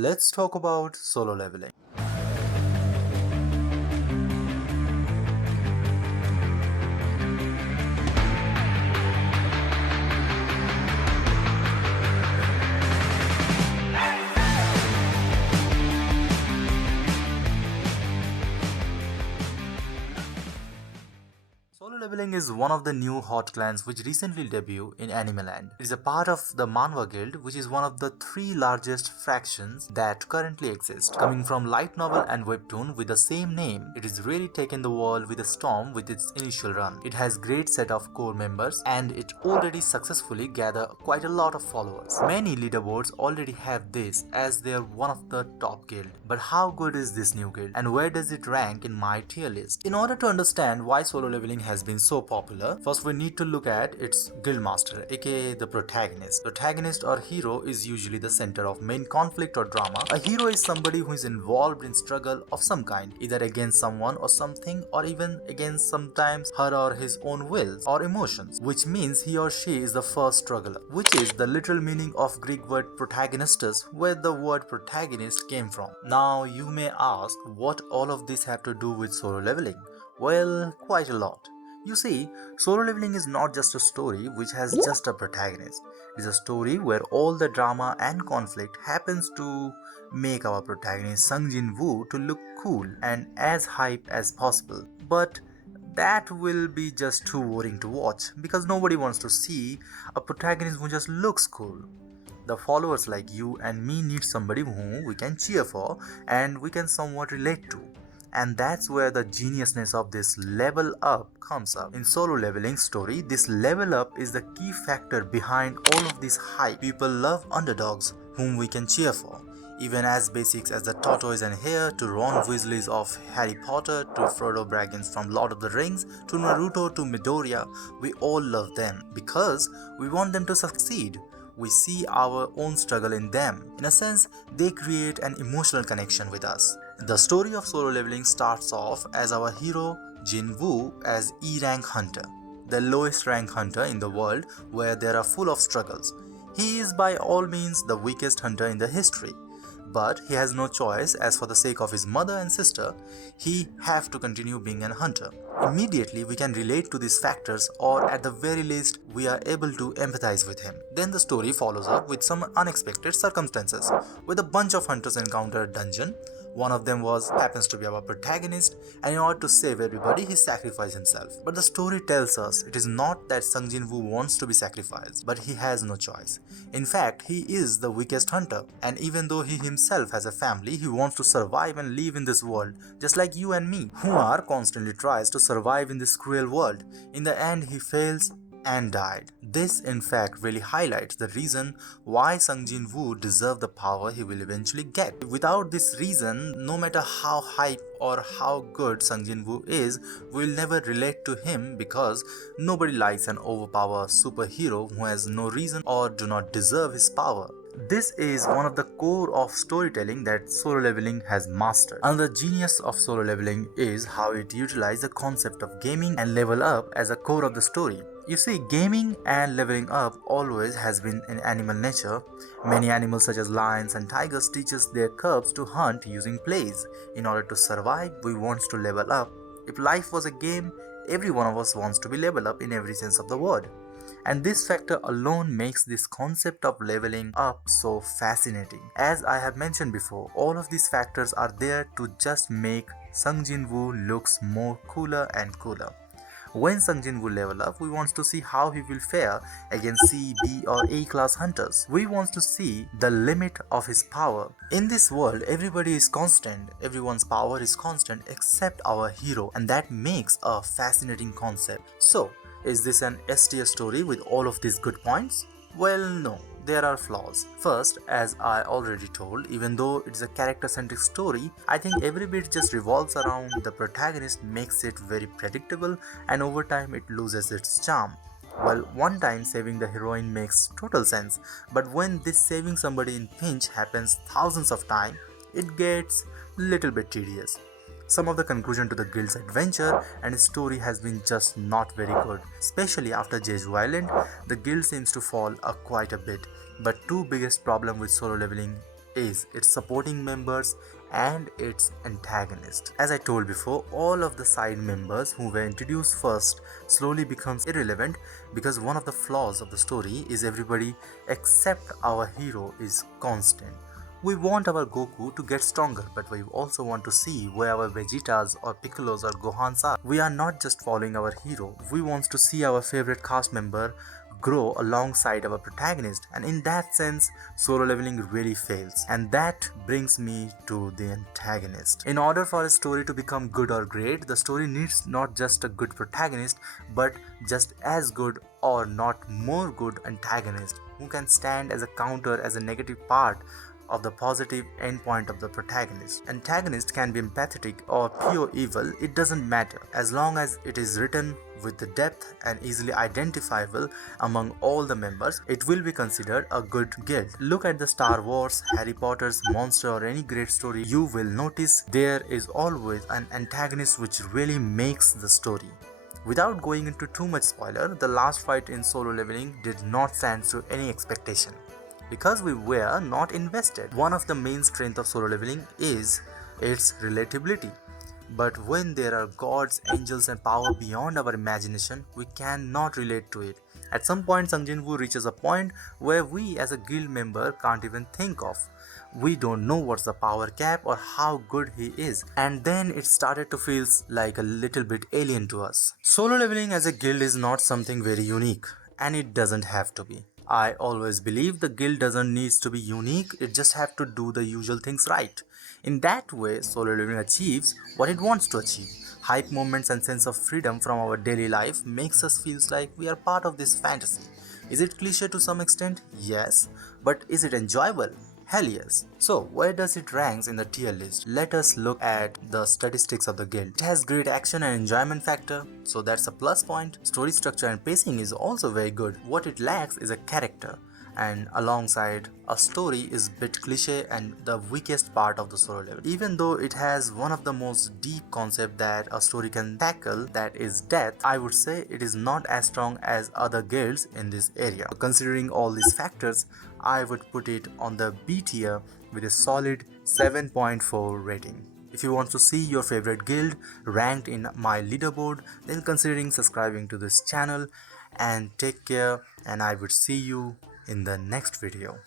Let's talk about solo leveling. Solo leveling is one of the new hot clans which recently debuted in Anime Land. It is a part of the Manhwa Guild, which is one of the three largest factions that currently exist. Coming from light novel and webtoon with the same name, it has really taken the world with a storm with its initial run. It has great set of core members and it already successfully gathered quite a lot of followers. Many leaderboards already have this as their one of the top guild. But how good is this new guild and where does it rank in my tier list? In order to understand why solo leveling has been so popular, first we need to look at its guildmaster, aka the protagonist. Protagonist or hero is usually the center of main conflict or drama. A hero is somebody who is involved in struggle of some kind, either against someone or something, or even against sometimes her or his own wills or emotions, which means he or she is the first struggler, which is the literal meaning of Greek word protagonistus, where the word protagonist came from. Now you may ask, what all of this have to do with solo leveling? Well, quite a lot. You see, solo leveling is not just a story which has just a protagonist. It is a story where all the drama and conflict happens to make our protagonist Woo to look cool and as hype as possible. But that will be just too boring to watch because nobody wants to see a protagonist who just looks cool. The followers like you and me need somebody whom we can cheer for and we can somewhat relate to. And that's where the geniusness of this level up comes up. In solo leveling story, this level up is the key factor behind all of this hype. People love underdogs whom we can cheer for. Even as basics as the tortoise and hare, to Ron Weasley's of Harry Potter, to Frodo Baggins from Lord of the Rings, to Naruto, to Midoriya, we all love them because we want them to succeed. We see our own struggle in them. In a sense, they create an emotional connection with us. The story of solo leveling starts off as our hero Woo as E rank hunter, the lowest rank hunter in the world where there are full of struggles. He is by all means the weakest hunter in the history. But he has no choice as for the sake of his mother and sister, he have to continue being an hunter. Immediately we can relate to these factors or at the very least we are able to empathize with him. Then the story follows up with some unexpected circumstances. With a bunch of hunters encounter a dungeon. One of them happens to be our protagonist, and in order to save everybody, he sacrificed himself. But the story tells us it is not that Woo wants to be sacrificed, but he has no choice. In fact, he is the weakest hunter, and even though he himself has a family, he wants to survive and live in this world, just like you and me, who are constantly tries to survive in this cruel world. In the end, he fails and died. This in fact really highlights the reason why Woo deserves the power he will eventually get. Without this reason, no matter how hype or how good Woo is, we'll never relate to him because nobody likes an overpowered superhero who has no reason or do not deserve his power. This is one of the core of storytelling that solo leveling has mastered. Another genius of solo leveling is how it utilizes the concept of gaming and level up as a core of the story. You see, gaming and leveling up always has been in animal nature. Many animals such as lions and tigers teaches their cubs to hunt using plays. In order to survive, we want to level up. If life was a game, every one of us wants to be leveled up in every sense of the word. And this factor alone makes this concept of leveling up so fascinating. As I have mentioned before, all of these factors are there to just make Woo looks more cooler and cooler. When Woo level up, we want to see how he will fare against C, B or A class hunters. We want to see the limit of his power. In this world, everybody is constant. Everyone's power is constant except our hero, and that makes a fascinating concept. So, is this an S tier story with all of these good points? Well, no. There are flaws. First, as I already told, even though it's a character-centric story, I think every bit just revolves around the protagonist makes it very predictable and over time it loses its charm. Well, one time saving the heroine makes total sense, but when this saving somebody in pinch happens thousands of times, it gets little bit tedious. Some of the conclusion to the guild's adventure and its story has been just not very good. Especially after Jeju Island, the guild seems to fall quite a bit. But two biggest problem with solo leveling is its supporting members and its antagonist. As I told before, all of the side members who were introduced first slowly becomes irrelevant because one of the flaws of the story is everybody except our hero is constant. We want our Goku to get stronger, but we also want to see where our Vegetas or Piccolos or Gohans are. We are not just following our hero, we want to see our favorite cast member grow alongside our protagonist, and in that sense solo leveling really fails. And that brings me to the antagonist. In order for a story to become good or great, the story needs not just a good protagonist but just as good or not more good antagonist who can stand as a counter, as a negative part of the positive endpoint of the protagonist. Antagonist can be empathetic or pure evil, it doesn't matter, as long as it is written with the depth and easily identifiable among all the members, it will be considered a good guild. Look at the Star Wars, Harry Potter's, Monster or any great story, you will notice there is always an antagonist which really makes the story. Without going into too much spoiler, the last fight in Solo Leveling did not stand to any expectation, because we were not invested. One of the main strengths of Solo Leveling is its relatability. But when there are gods, angels and power beyond our imagination, we cannot relate to it. At some point, Sung Jin-woo reaches a point where we as a guild member can't even think of. We don't know what's the power cap or how good he is. And then it started to feel like a little bit alien to us. Solo Leveling as a guild is not something very unique, and it doesn't have to be. I always believe the guild doesn't need to be unique, it just have to do the usual things right. In that way, Solo Leveling achieves what it wants to achieve. Hype moments and sense of freedom from our daily life makes us feel like we are part of this fantasy. Is it cliche to some extent? Yes. But is it enjoyable? Hell yes. So where does it rank in the tier list? Let us look at the statistics of the guild. It has great action and enjoyment factor, so that's a plus point. Story structure and pacing is also very good. What it lacks is a character, and alongside a story is bit cliche and the weakest part of the solo level. Even though it has one of the most deep concept that a story can tackle, that is death, I would say it is not as strong as other guilds in this area. Considering all these factors, I would put it on the B tier with a solid 7.4 rating. If you want to see your favorite guild ranked in my leaderboard, then considering subscribing to this channel, and take care, and I would see you in the next video.